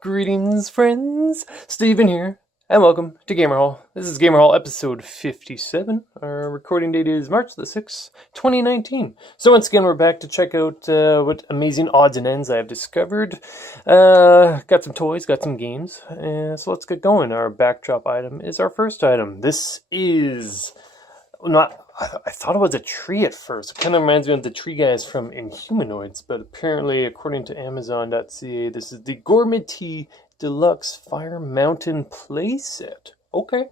Greetings, friends. Steven here, and welcome to Gamer Hall. This is Gamer Hall episode 57. Our recording date is March the 6th, 2019. So once again, we're back to check out what amazing odds and ends I have discovered. Got some toys, got some games, so let's get going. Our backdrop item is our first item. This is not... I thought it was a tree at first. It kind of reminds me of the tree guys from Inhumanoids, but apparently, according to Amazon.ca, this is the Gourmet Deluxe Fire Mountain playset. Okay.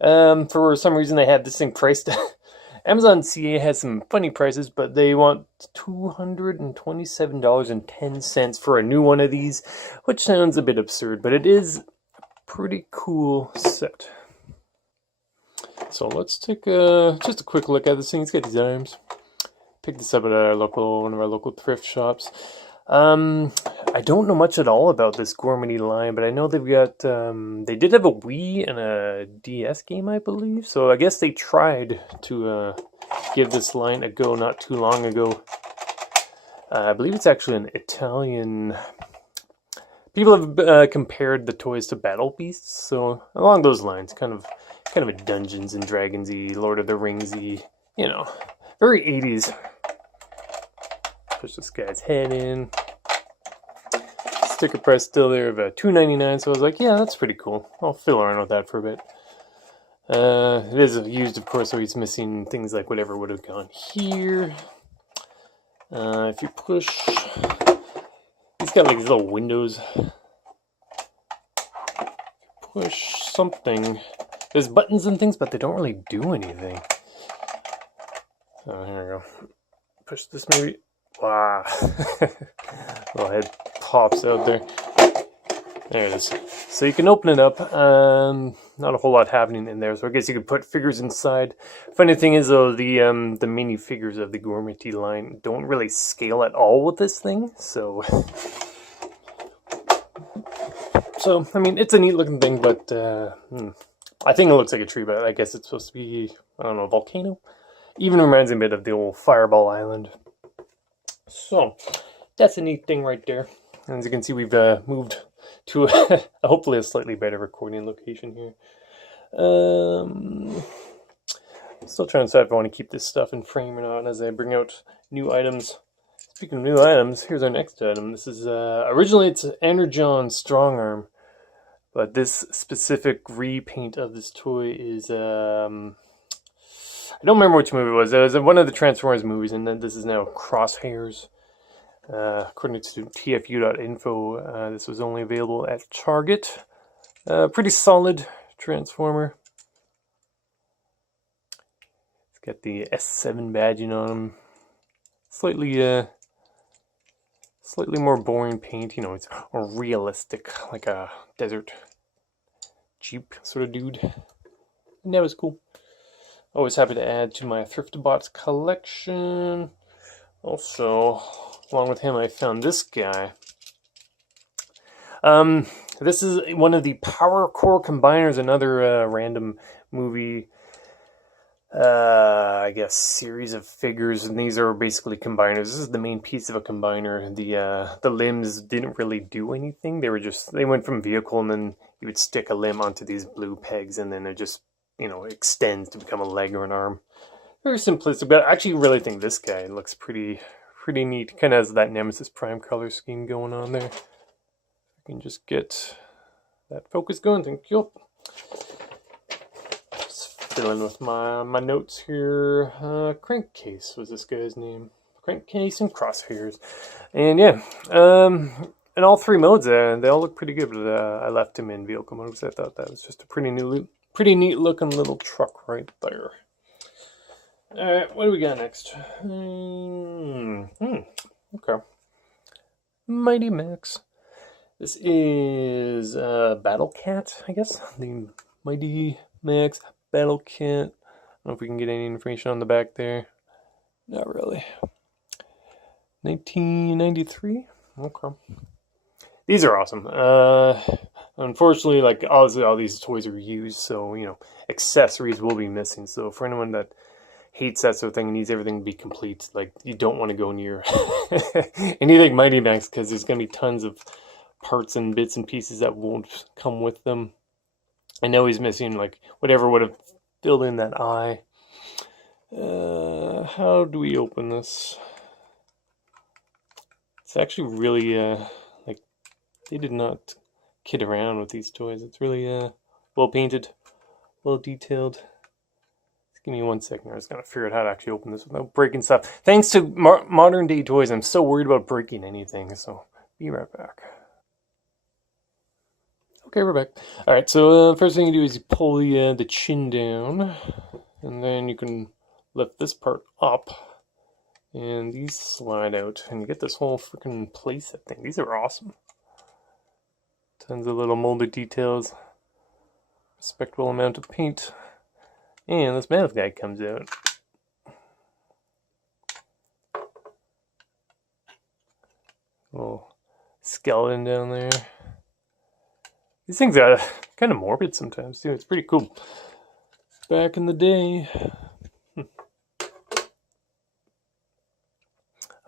For some reason, they had this thing priced. Amazon.ca has some funny prices, but they want $227.10 for a new one of these, which sounds a bit absurd, but it is a pretty cool set. So let's take just a quick look at this thing. It's got these arms. Picked this up at one of our local thrift shops. I don't know much at all about this Gourmet line, but I know they've got they did have a Wii and a DS game, I believe. So I guess they tried to give this line a go not too long ago. I believe it's actually an Italian. People have compared the toys to Battle Beasts, so along those lines, kind of a Dungeons and Dragons-y, Lord of the Rings-y, you know, very 80s. Push this guy's head in. Sticker price still there of $2.99, so I was like, yeah, that's pretty cool. I'll fill around with that for a bit. It is used, of course, so he's missing things like whatever would have gone here. If you push, he's got like these little windows. Push something. There's buttons and things, but they don't really do anything. Oh, here we go. Push this maybe. Wow. Little head pops out there. There it is. So you can open it up. Not a whole lot happening in there, so I guess you could put figures inside. Funny thing is, though, the mini figures of the Gourmet line don't really scale at all with this thing, so... So, I mean, it's a neat looking thing, but... I think it looks like a tree, but I guess it's supposed to be, I don't know, a volcano? Even reminds me a bit of the old Fireball Island. So, that's a neat thing right there. And as you can see, we've moved to hopefully a slightly better recording location here. Still trying to decide if I want to keep this stuff in frame or not as I bring out new items. Speaking of new items, here's our next item. This is, originally it's Energon Strong Arm. But this specific repaint of this toy is, I don't remember which movie it was. It was one of the Transformers movies, and then this is now Crosshairs. According to tfu.info, this was only available at Target. Pretty solid Transformer. It's got the S7 badging on him. Slightly more boring paint, you know, it's realistic, like a desert Jeep sort of dude. And that was cool. Always happy to add to my Thrift Bots collection. Also, along with him, I found this guy. This is one of the Power Core Combiners, another random movie I guess series of figures, and these are basically combiners. This is the main piece of a combiner. The limbs didn't really do anything. They went from vehicle, and then you would stick a limb onto these blue pegs, and then it just, you know, extends to become a leg or an arm. Very simplistic, but I actually really think this guy looks pretty neat. Kind of has that Nemesis Prime color scheme going on there. I can just get that focus going. Thank you. Filling with my notes here. Crankcase was this guy's name. Crankcase and Crosshairs. And yeah, in all three modes, they all look pretty good, but I left him in vehicle mode because I thought that was just a pretty neat looking little truck right there. Alright, what do we got next? Okay. Mighty Max. This is Battle Cat, I guess. The Mighty Max Battle Cat. I don't know if we can get any information on the back there. Not really. 1993? Okay. These are awesome. Unfortunately, like, all these toys are used, so, you know, accessories will be missing. So for anyone that hates that sort of thing and needs everything to be complete, like, you don't want to go near anything Mighty Max, because there's going to be tons of parts and bits and pieces that won't come with them. I know he's missing like whatever would have filled in that eye. How do we open this? It's actually really like they did not kid around with these toys. It's really well painted, well detailed. Just give me 1 second. I just gotta figure out how to actually open this without breaking stuff. Thanks to modern day toys, I'm so worried about breaking anything. So be right back. Okay, we're back. All right, so first thing you do is you pull the chin down, and then you can lift this part up, and these slide out, and you get this whole freaking playset thing. These are awesome. Tons of little molded details, respectable amount of paint, and this mouth guy comes out. Little skeleton down there. These things are kind of morbid sometimes too. It's pretty cool. Back in the day.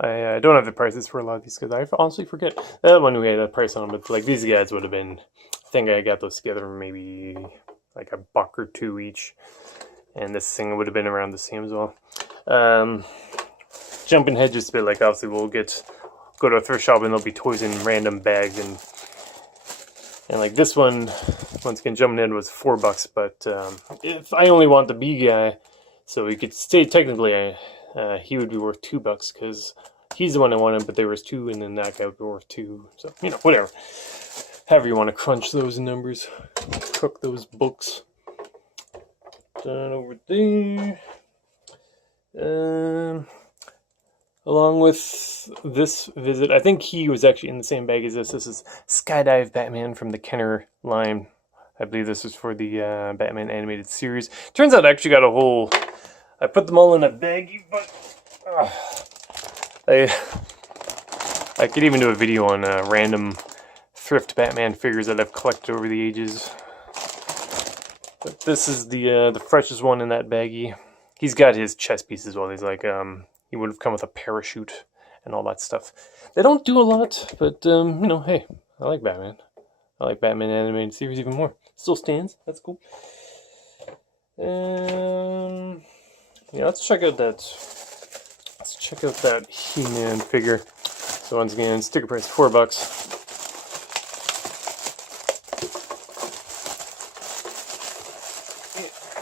I don't have the prices for a lot of these because I honestly forget. That one we had a price on, but like these guys would have been, I think I got those together for maybe like $1 or $2 each. And this thing would have been around the same as well. Jumping ahead just a bit, like obviously we'll go to a thrift shop and there'll be toys in random bags, and like this one, once again, jumping in was $4, but if I only want the B guy, so we could say technically he would be worth $2 because he's the one I wanted, but there was 2, and then that guy would be worth 2. So you know, whatever. However you want to crunch those numbers, cook those books. Done over there. Along with this visit, I think he was actually in the same bag as this. This is Skydive Batman from the Kenner line. I believe this is for the Batman animated series. Turns out I actually got a whole... I put them all in a baggie, but... I could even do a video on random thrift Batman figures that I've collected over the ages. But this is the freshest one in that baggie. He's got his chest piece as well. He's like... He would have come with a parachute and all that stuff. They don't do a lot, but, you know, hey, I like Batman. I like Batman animated series even more. Still stands. That's cool. Yeah, let's check out that He-Man figure. So once again, sticker price $4.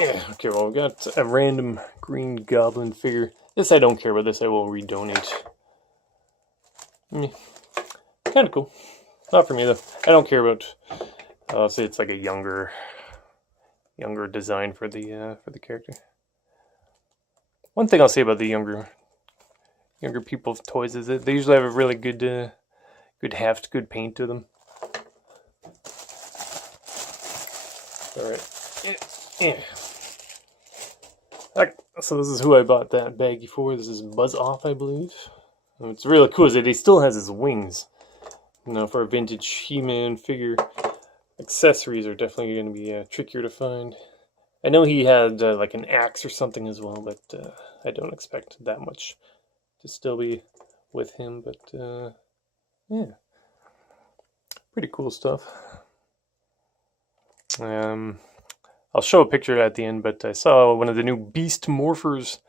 Yeah, okay, well, we got a random Green Goblin figure. This I don't care about. This I will redonate. Kind of cool. Not for me though. I don't care about. I'll say it's like a younger design for the character. One thing I'll say about the younger people's toys is that they usually have a really good heft, good paint to them. All right. Yeah. So this is who I bought that baggie for. This is Buzz Off, I believe. And what's really cool is that he still has his wings. You know, for a vintage He-Man figure, accessories are definitely going to be trickier to find. I know he had like an axe or something as well, but I don't expect that much to still be with him. But yeah, pretty cool stuff. I'll show a picture at the end, but I saw one of the new Beast Morphers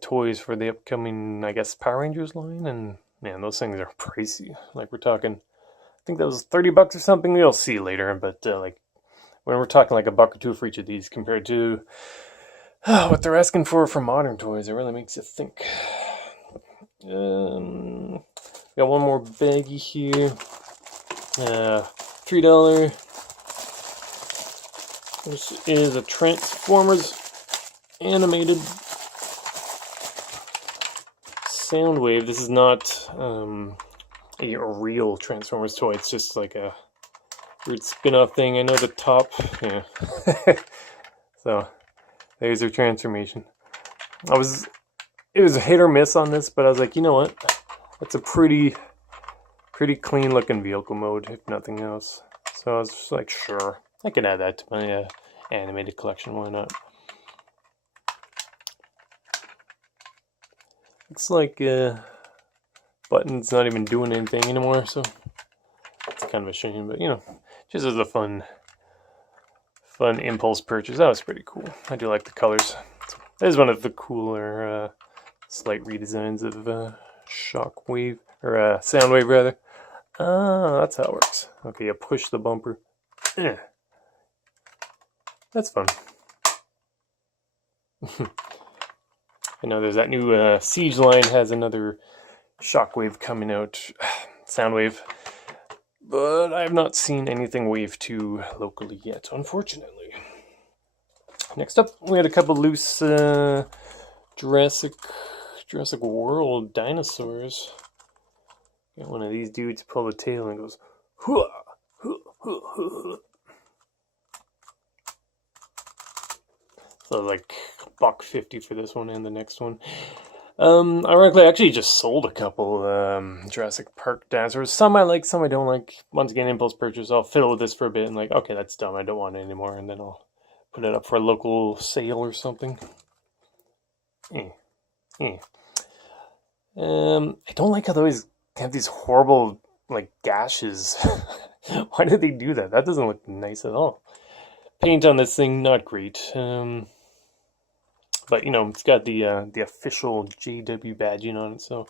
toys for the upcoming, I guess, Power Rangers line, and man, those things are pricey. Like we're talking, I think that was $30 or something. We'll see later, but like when we're talking like $1 or $2 for each of these compared to what they're asking for modern toys, it really makes you think. Got one more baggie here. $3. This is a Transformers animated Soundwave. This is not a real Transformers toy. It's just like a weird spin-off thing. I know the top, yeah. So there's their transformation. It was a hit or miss on this, but I was like, you know what? That's a pretty clean looking vehicle mode, if nothing else. So I was just like, sure, I can add that to my animated collection. Why not? Looks like button's not even doing anything anymore, so kind of a shame, but you know, just as a fun impulse purchase. That was pretty cool. I do like the colors. That is one of the cooler slight redesigns of Shockwave, or Soundwave rather. Ah, that's how it works. Okay, you push the bumper. That's fun. I know there's that new Siege line has another Shockwave coming out, Soundwave, but I have not seen anything Wave 2 locally yet, unfortunately. Next up, we had a couple loose Jurassic World dinosaurs. Got one of these dudes pull the tail and goes, hoo, hoo, hoo, hoo. So like $1.50 for this one and the next one. Ironically, I actually just sold a couple Jurassic Park dinosaurs. Some I like, some I don't like. Once again, impulse purchase. I'll fiddle with this for a bit and like, okay, that's dumb. I don't want it anymore. And then I'll put it up for a local sale or something. I don't like how they always have these horrible like gashes. Why did they do that? That doesn't look nice at all. Paint on this thing, not great. But you know, it's got the official JW badging on it, so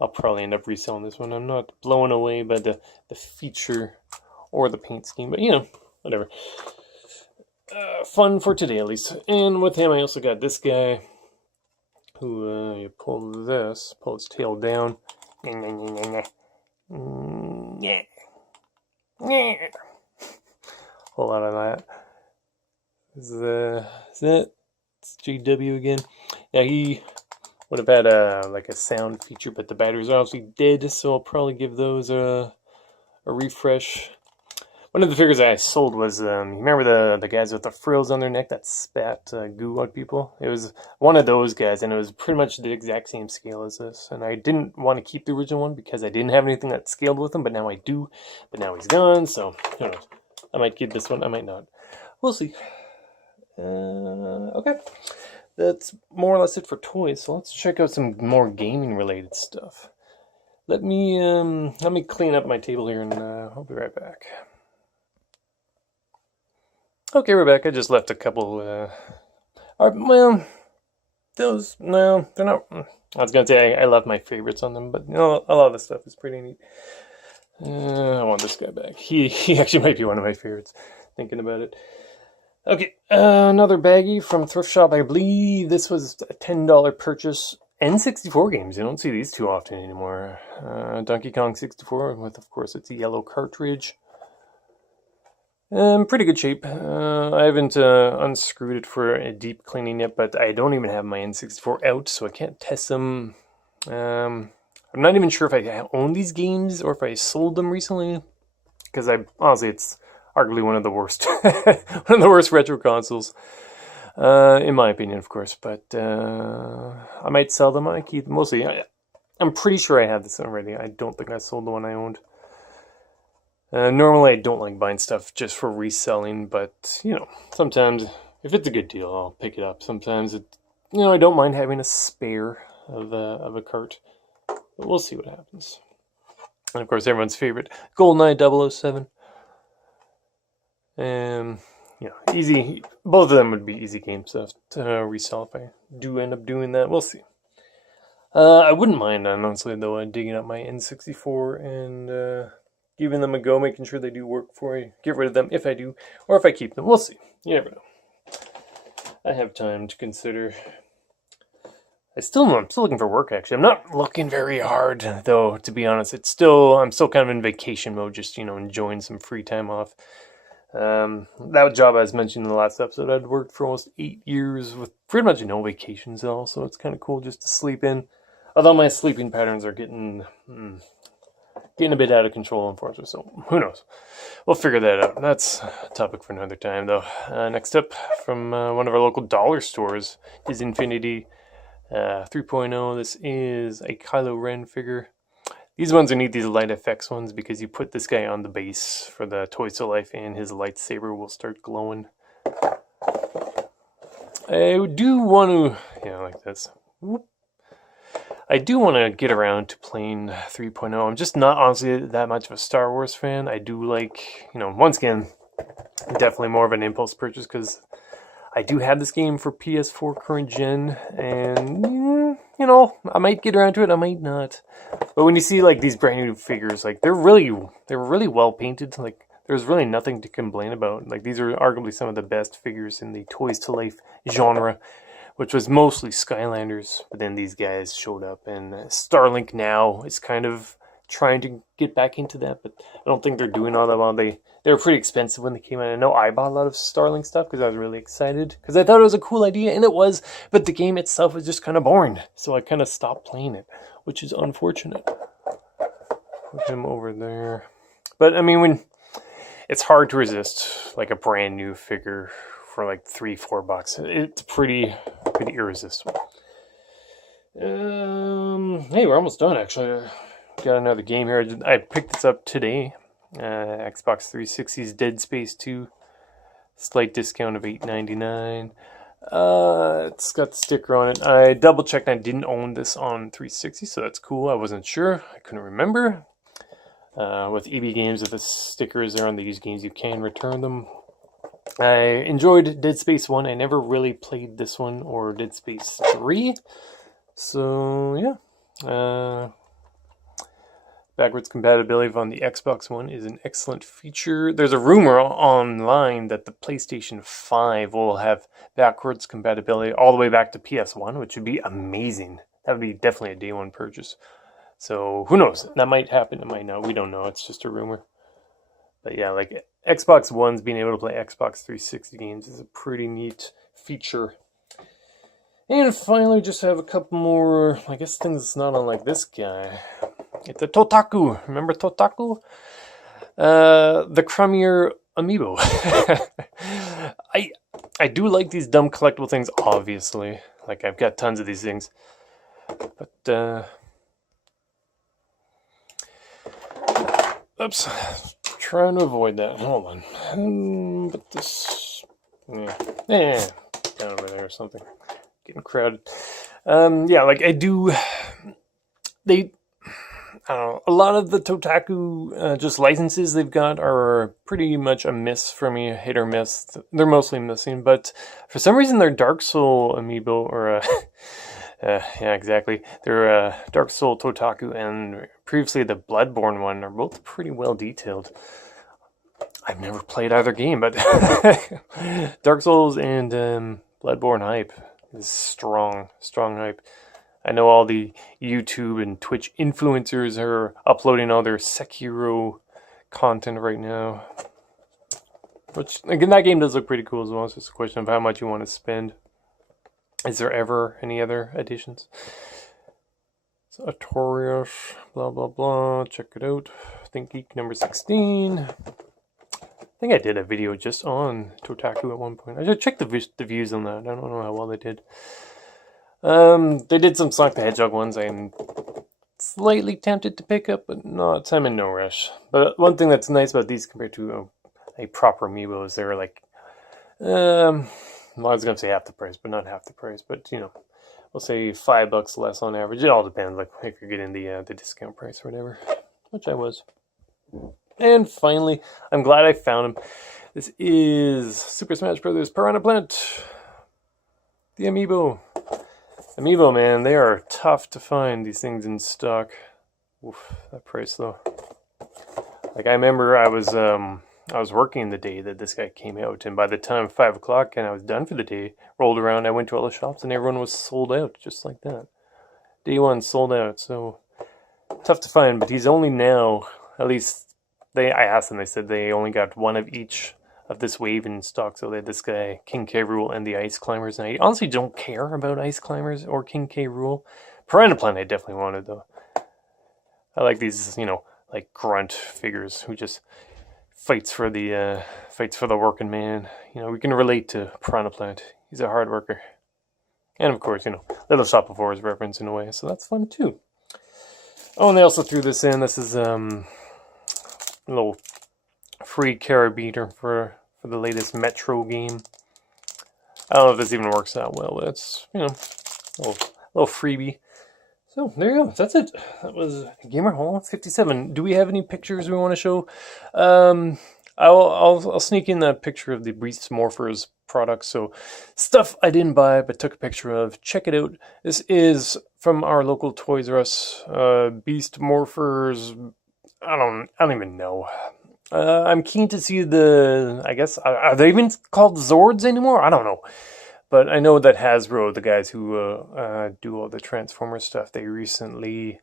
I'll probably end up reselling this one. I'm not blown away by the feature or the paint scheme, but you know, whatever. Fun for today at least. And with him, I also got this guy who you pull his tail down. Whole lot of that. Is it? It's JW again. Now he would have had like a sound feature, but the batteries are obviously dead, so I'll probably give those a refresh. One of the figures I sold was, you remember the guys with the frills on their neck that spat goo on people? It was one of those guys, and it was pretty much the exact same scale as this. And I didn't want to keep the original one because I didn't have anything that scaled with him, but now I do. But now he's gone, so who knows? I might keep this one, I might not. We'll see. Okay. That's more or less it for toys, so let's check out some more gaming-related stuff. Let me clean up my table here, and I'll be right back. Okay, we're back. I just left a couple, well, those, no, they're not, I was going to say I left my favorites on them, but you know, a lot of the stuff is pretty neat. I want this guy back. He actually might be one of my favorites, thinking about it. Okay, another baggie from Thrift Shop. I believe this was a $10 purchase. N64 games, you don't see these too often anymore. Donkey Kong 64 with, of course, its yellow cartridge. Pretty good shape. I haven't unscrewed it for a deep cleaning yet, but I don't even have my N64 out, so I can't test them. I'm not even sure if I own these games or if I sold them recently, because honestly, it's arguably one of the worst, one of the worst retro consoles, in my opinion, of course. But I might sell them. I might keep them. Mostly, I'm pretty sure I have this already. I don't think I sold the one I owned. Normally, I don't like buying stuff just for reselling, but you know, sometimes if it's a good deal, I'll pick it up. Sometimes I don't mind having a spare of a cart. But we'll see what happens. And of course, everyone's favorite, GoldenEye 007. Easy. Both of them would be easy game stuff to resell if I do end up doing that. We'll see. I wouldn't mind, honestly, though, digging up my N64 and giving them a go, making sure they do work for me. Get rid of them if I do, or if I keep them. We'll see. You never know. I have time to consider. I'm still looking for work, actually. I'm not looking very hard, though, to be honest. I'm still kind of in vacation mode, just, enjoying some free time off. That job I was mentioning in the last episode, I'd worked for almost 8 years with pretty much no vacations at all, so it's kind of cool just to sleep in. Although my sleeping patterns are getting a bit out of control, unfortunately, so who knows. We'll figure that out. That's a topic for another time, though. Next up, from one of our local dollar stores, is Infinity 3.0. This is a Kylo Ren figure. These ones are neat, these light effects ones, because you put this guy on the base for the Toys to Life and his lightsaber will start glowing. I do want to, like this. Whoop. I do want to get around to playing 3.0. I'm just not honestly that much of a Star Wars fan. I do like, once again, definitely more of an impulse purchase because I do have this game for PS4 current gen, and I might get around to it, I might not. But when you see like these brand new figures, like they're really well painted. Like there's really nothing to complain about. Like these are arguably some of the best figures in the Toys to Life genre, which was mostly Skylanders. But then these guys showed up, and Starlink now is kind of trying to get back into that, but I don't think they're doing all that well. They were pretty expensive when they came out. I know I bought a lot of Starlink stuff because I was really excited because I thought it was a cool idea, and it was, but the game itself was just kind of boring, so I kind of stopped playing it, which is unfortunate. Put him over there. But I mean, it's hard to resist like a brand new figure for like $3-4. It's pretty irresistible. Hey, we're almost done actually. Got another game here. I picked this up today. Xbox 360's Dead Space 2. Slight discount of $8.99. It's got the sticker on it. I double checked. I didn't own this on 360, so that's cool. I wasn't sure. I couldn't remember. With EB Games, if the sticker is there on the used games, you can return them. I enjoyed Dead Space 1. I never really played this one or Dead Space 3. So, yeah. Backwards compatibility on the Xbox One is an excellent feature. There's a rumor online that the PlayStation 5 will have backwards compatibility all the way back to PS1, which would be amazing. That would be definitely a day one purchase. So who knows? That might happen. It might not. We don't know. It's just a rumor. But yeah, like Xbox One's being able to play Xbox 360 games is a pretty neat feature. And finally, just have a couple more, I guess, things that's not unlike this guy. It's a Totaku. Remember Totaku? The crummier amiibo. I do like these dumb collectible things, obviously. Like, I've got tons of these things. But, oops. Trying to avoid that. Hold on. But this... Yeah. Down over there or something. Getting crowded. Yeah, like, I do... I don't know, a lot of the Totaku just licenses they've got are pretty much a miss for me, hit or miss. They're mostly missing, but for some reason their Dark Soul amiibo, or yeah, exactly, their Dark Soul Totaku and previously the Bloodborne one are both pretty well detailed. I've never played either game, but Dark Souls and Bloodborne hype is strong hype. I know all the YouTube and Twitch influencers are uploading all their Sekiro content right now. Which, again, that game does look pretty cool as well. It's just a question of how much you want to spend. Is there ever any other additions? So, Artorias, blah, blah, blah. Check it out. Think Geek number 16. I think I did a video just on Totaku at one point. I should check the views on that. I don't know how well they did. They did some Sonic the Hedgehog ones I'm slightly tempted to pick up, but I'm in no rush. But one thing that's nice about these compared to a proper amiibo is they're like, well, I was going to say half the price, but not half the price. But, we'll say $5 less on average. It all depends, like if you're getting the discount price or whatever, which I was. And finally, I'm glad I found him. This is Super Smash Bros. Piranha Plant, the amiibo. Amiibo, man, they are tough to find, these things in stock. Oof, that price though. Like, I remember I was working the day that this guy came out, and by the time 5 o'clock and I was done for the day, rolled around, I went to all the shops and everyone was sold out, just like that. Day one sold out, so tough to find, but he's only now, at least I asked them, they said they only got one of each of this wave in stock. So they had this guy, King K. Rool, and the Ice Climbers. And I honestly don't care about Ice Climbers or King K. Rool. Piranha Plant I definitely wanted, though. I like these, like grunt figures who just fights for the working man. We can relate to Piranha Plant. He's a hard worker. And of course, Little Shop of Horrors reference in a way, so that's fun too. Oh, and they also threw this in. This is a little free carabiner for the latest Metro game. I don't know if this even works out well, but it's, a little freebie. So there you go. That's it. That was Gamer Hall 57. Do we have any pictures we want to show? I'll sneak in a picture of the Beast Morphers products. So stuff I didn't buy but took a picture of. Check it out. This is from our local Toys R Us. Beast Morphers. I don't even know. I'm keen to see the. I guess are they even called Zords anymore? I don't know. But I know that Hasbro, the guys who do all the Transformers stuff, they recently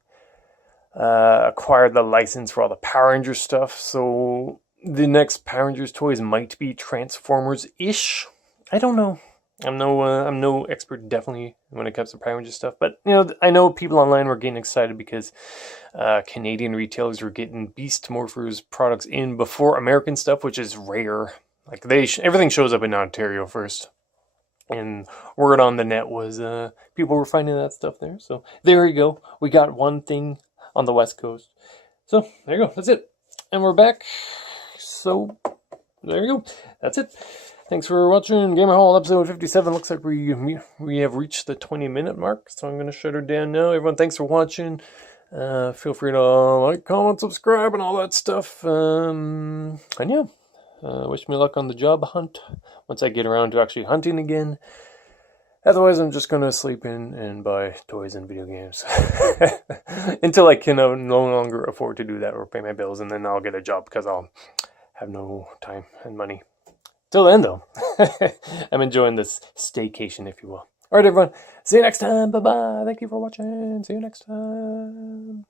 acquired the license for all the Power Rangers stuff. So the next Power Rangers toys might be Transformers-ish. I don't know. I'm no expert, definitely, when it comes to Power Rangers stuff. But I know people online were getting excited because Canadian retailers were getting Beast Morphers products in before American stuff, which is rare. Like everything shows up in Ontario first. And word on the net was people were finding that stuff there. So there you go. We got one thing on the West Coast. So there you go. That's it. And we're back. So there you go. That's it. Thanks for watching Gamer Hall episode 57. Looks like we have reached the 20-minute mark. So I'm going to shut her down now. Everyone, thanks for watching. Feel free to like, comment, subscribe, and all that stuff. And yeah. Wish me luck on the job hunt once I get around to actually hunting again. Otherwise, I'm just going to sleep in and buy toys and video games. Until I can no longer afford to do that or pay my bills, and then I'll get a job because I'll have no time and money. Till then, though, I'm enjoying this staycation, if you will. Alright, everyone. See you next time. Bye-bye. Thank you for watching. See you next time.